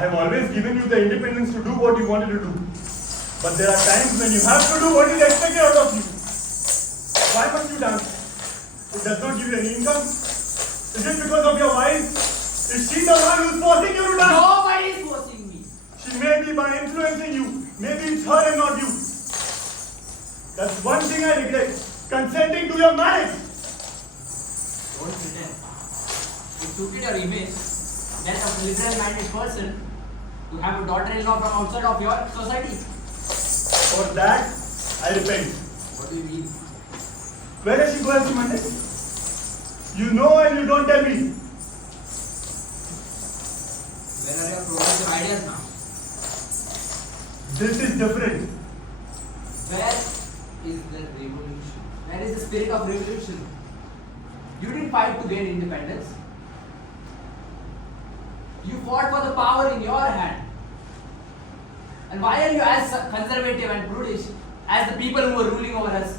have always given you the independence to do what you wanted to do. But there are times when you have to do what is expected out of you. Why must you dance? It does not give you any income. Is it because of your wife? Is she the one who is forcing you to dance? Nobody is forcing me. She may be by influencing you. Maybe it's her and not you. That's one thing I regret. Consenting to your marriage. Don't pretend. You took it or image that of a liberal-minded person to have a daughter-in-law from outside of your society. For that, I repent. What do you mean? Where does she go every Monday? You know and you don't tell me. Where are your progressive ideas now? This is different. Where is the revolution? Where is the spirit of revolution? You didn't fight to gain independence. You fought for the power in your hand. And why are you as conservative and prudish as the people who are ruling over us?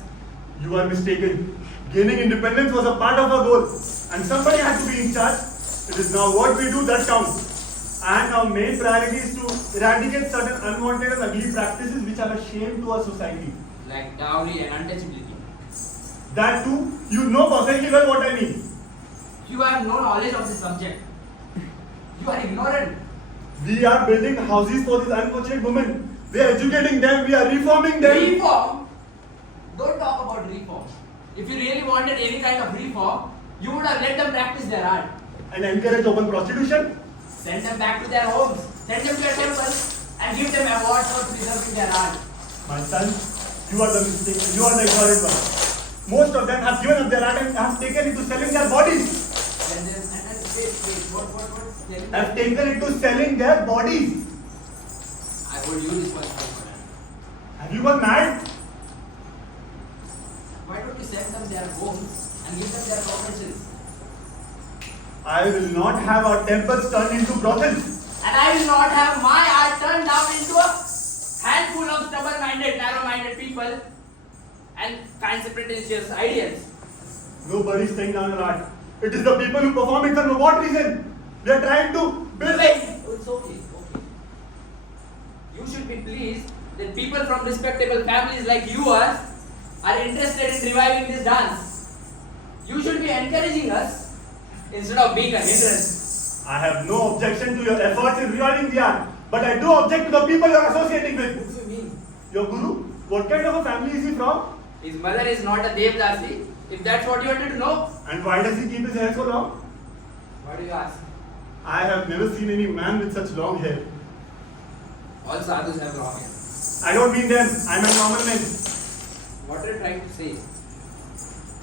You are mistaken. Gaining independence was a part of our goal. And somebody had to be in charge. It is now what we do that counts. And our main priority is to eradicate certain unwanted and ugly practices which are a shame to our society. Like dowry and untouchability. That too, you know perfectly well what I mean. You have no knowledge of this subject. You are ignorant. We are building houses for these unfortunate women. We are educating them, we are reforming them. Reform? Don't talk about reform. If you really wanted any kind of reform, you would have let them practice their art. And encourage open prostitution? Send them back to their homes. Send them to your temples and give them awards for preserving their art. My son, you are the mistake. You are the ignorant one. Most of them have given up their art and have taken it to selling their bodies. Wait. Have taken it to selling their bodies. I told you this was wrong. Have you gone mad? Why don't you send them their homes and give them their professions? I will not have our temples turned into brothels. And I will not have my art turned down into a handful of stubborn-minded, narrow-minded people and fancy pretentious ideas. Nobody is staying down your art. It is the people who perform it for what reason? They are trying to build. It's okay. You should be pleased that people from respectable families like yours are interested in reviving this dance. You should be encouraging us instead of being a hindrance. I have no objection to your efforts in reviving the art, but I do object to the people you are associating with. What do you mean? Your guru? What kind of a family is he from? His mother is not a Devdasi, if that's what you wanted to know. And why does he keep his hair so long? Why do you ask? I have never seen any man with such long hair. All sadhus have long hair. I don't mean them, I mean normal men. What are you trying to say?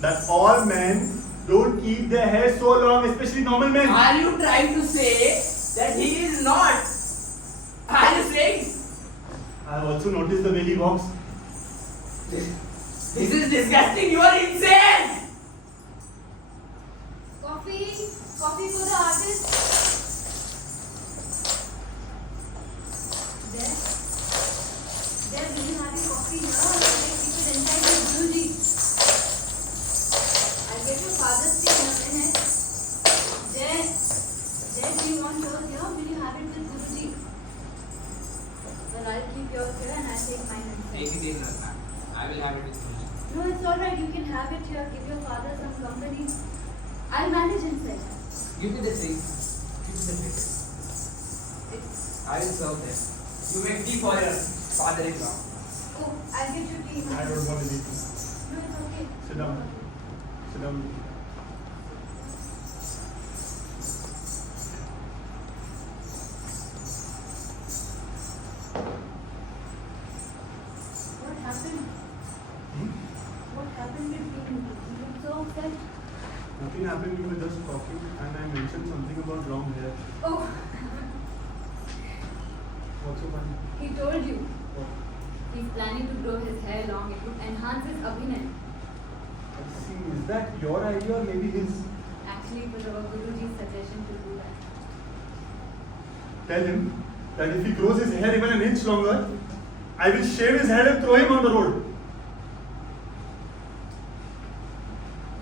That all men don't keep their hair so long, especially normal men. Are you trying to say that he is not? Are you saying? I have also noticed the way he walks. This is disgusting. You are insane. Coffee for the artist. There, will you have your coffee here? Like people inside the Guruji. I'll get your father's tea in a minute. There, do you want yours here? Will you have it with Guruji? Well, I'll keep yours here and I'll take mine inside. Ratna. I will have it with you. No, it's alright. You can have it here. Give your father some company. I'll manage inside. Give me the thing. Give me the thing. I will serve them. You make tea for your father-in-law. Oh, I'll get you tea. I don't want to eat. No, it's okay. Sit down. Sit down. What happened? What happened between you? You look so upset. Nothing happened, we were just talking and I mentioned something about long hair. Oh, What's so funny? he told you. What? He's planning to grow his hair long. It would enhance his abhinay. See, is that your idea or maybe his? Actually, it was our Guruji's suggestion to do that. Tell him that if he grows his hair even an inch longer, I will shave his head and throw him on the road.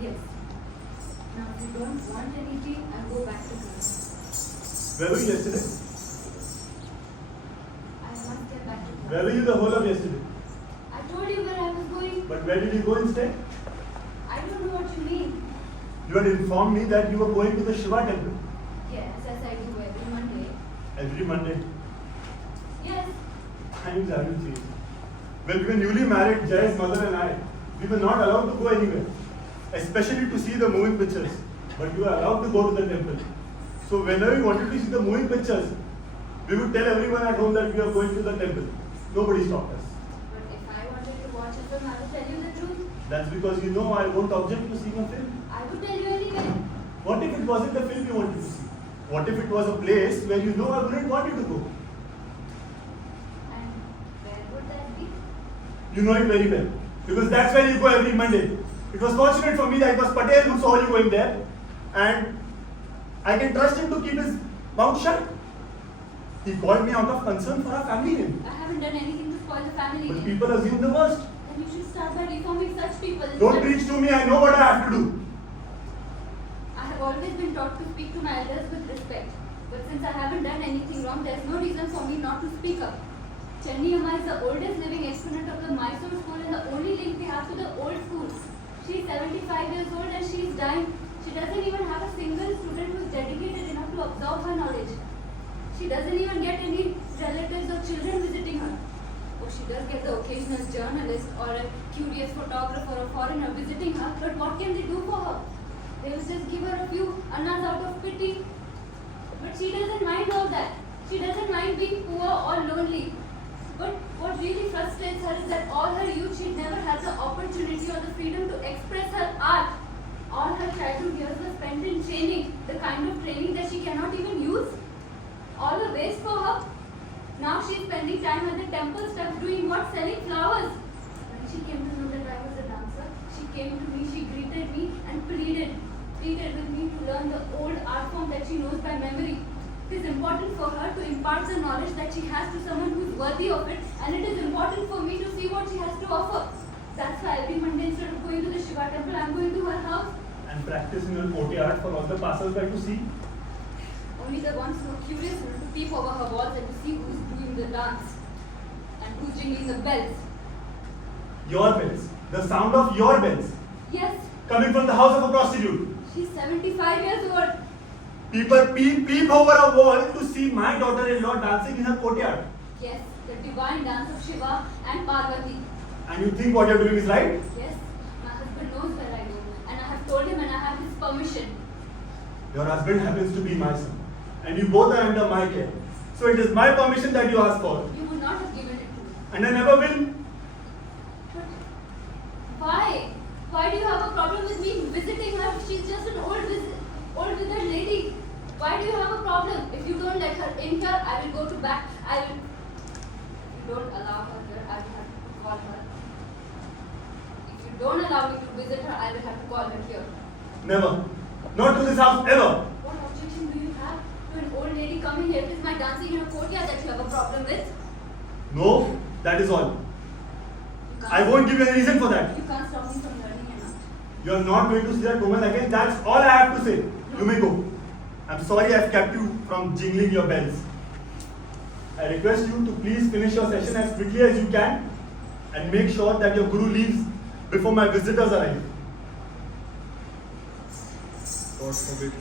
Yes. Now, if you don't want any tea, I'll go back to class. Where were you yesterday? Where were you the whole of yesterday? I told you where I was going. But where did you go instead? I don't know what you mean. You had informed me that you were going to the Shiva temple. Yes, as I do every Monday. Every Monday. Yes. Times haven't changed. When we were newly married, Jay's mother and I, we were not allowed to go anywhere. Especially to see the moving pictures. But we were allowed to go to the temple. So whenever we wanted to see the moving pictures, we would tell everyone at home that we are going to the temple. Nobody stopped us. But if I wanted to watch a film, I would tell you the truth. That's because you know I won't object to seeing a film. I would tell you anyway. What if it wasn't the film you wanted to see? What if it was a place where you know I wouldn't want you to go? And where would that be? You know it very well. Because that's where you go every Monday. It was fortunate for me that it was Patel who saw you going there. And I can trust him to keep his mouth shut. He called me out of concern for our family name. I haven't done anything to spoil the family But name. people assume the worst. Then you should start by reforming such people. Don't preach to me, I know what I have to do. I have always been taught to speak to my elders with respect. But since I haven't done anything wrong, there's no reason for me not to speak up. Chenniyamma is the oldest living exponent of the Mysore school and the only link we have to the old school. She's 75 years old and she's dying. She doesn't even have a single student who's dedicated enough to absorb her knowledge. She doesn't even get any relatives or children visiting her. Oh, she does get the occasional journalist or a curious photographer or foreigner visiting her, but what can they do for her? They will just give her a few annas out of pity. But she doesn't mind all that. She doesn't mind being poor or lonely. But what really frustrates her is that all her youth she never had the opportunity or the freedom to express her art. All her childhood years were spent in training, the kind of training that she cannot even use. All a waste for her. Now she's spending time at the temple steps doing what? Selling flowers. When she came to know that I was a dancer, she came to me, she greeted me and pleaded with me to learn the old art form that she knows by memory. It is important for her to impart the knowledge that she has to someone who is worthy of it, and it is important for me to see what she has to offer. That's why every Monday, instead of going to the Shiva temple, I'm going to her house. And practicing her kote art for all the passers-by to see. Only the ones who are curious will to peep over her walls and to see who's doing the dance and who's jingling the bells. Your bells. The sound of your bells. Yes, Coming from the house of a prostitute. she's 75 years old. People peep over a wall to see my daughter-in-law dancing in her courtyard. Yes, the divine dance of Shiva and Parvati. And you think what you're doing is right? Yes, my husband knows where I go, and I have told him and I have his permission. Your husband happens to be my son. And you both are under my care. So it is my permission that you ask for. You would not have given it to me. And I never will. But why? Why do you have a problem with me visiting her? She's just an old withered lady. Why do you have a problem? If you don't let her in here, I will go to back. If you don't allow her here, I will have to call her. If you don't allow me to visit her, I will have to call her here. Never. Not to this house ever. What objection do you have to an old lady coming here? It is my dancing in a courtyard that you have a problem with. No, that is all. You can't- I won't give you any reason for that. You can't stop me from learning enough. You're not going to see that woman again. That's all I have to say. You may go. I'm sorry I've kept you from jingling your bells. I request you to please finish your session as quickly as you can and make sure that your guru leaves before my visitors arrive. God forbid.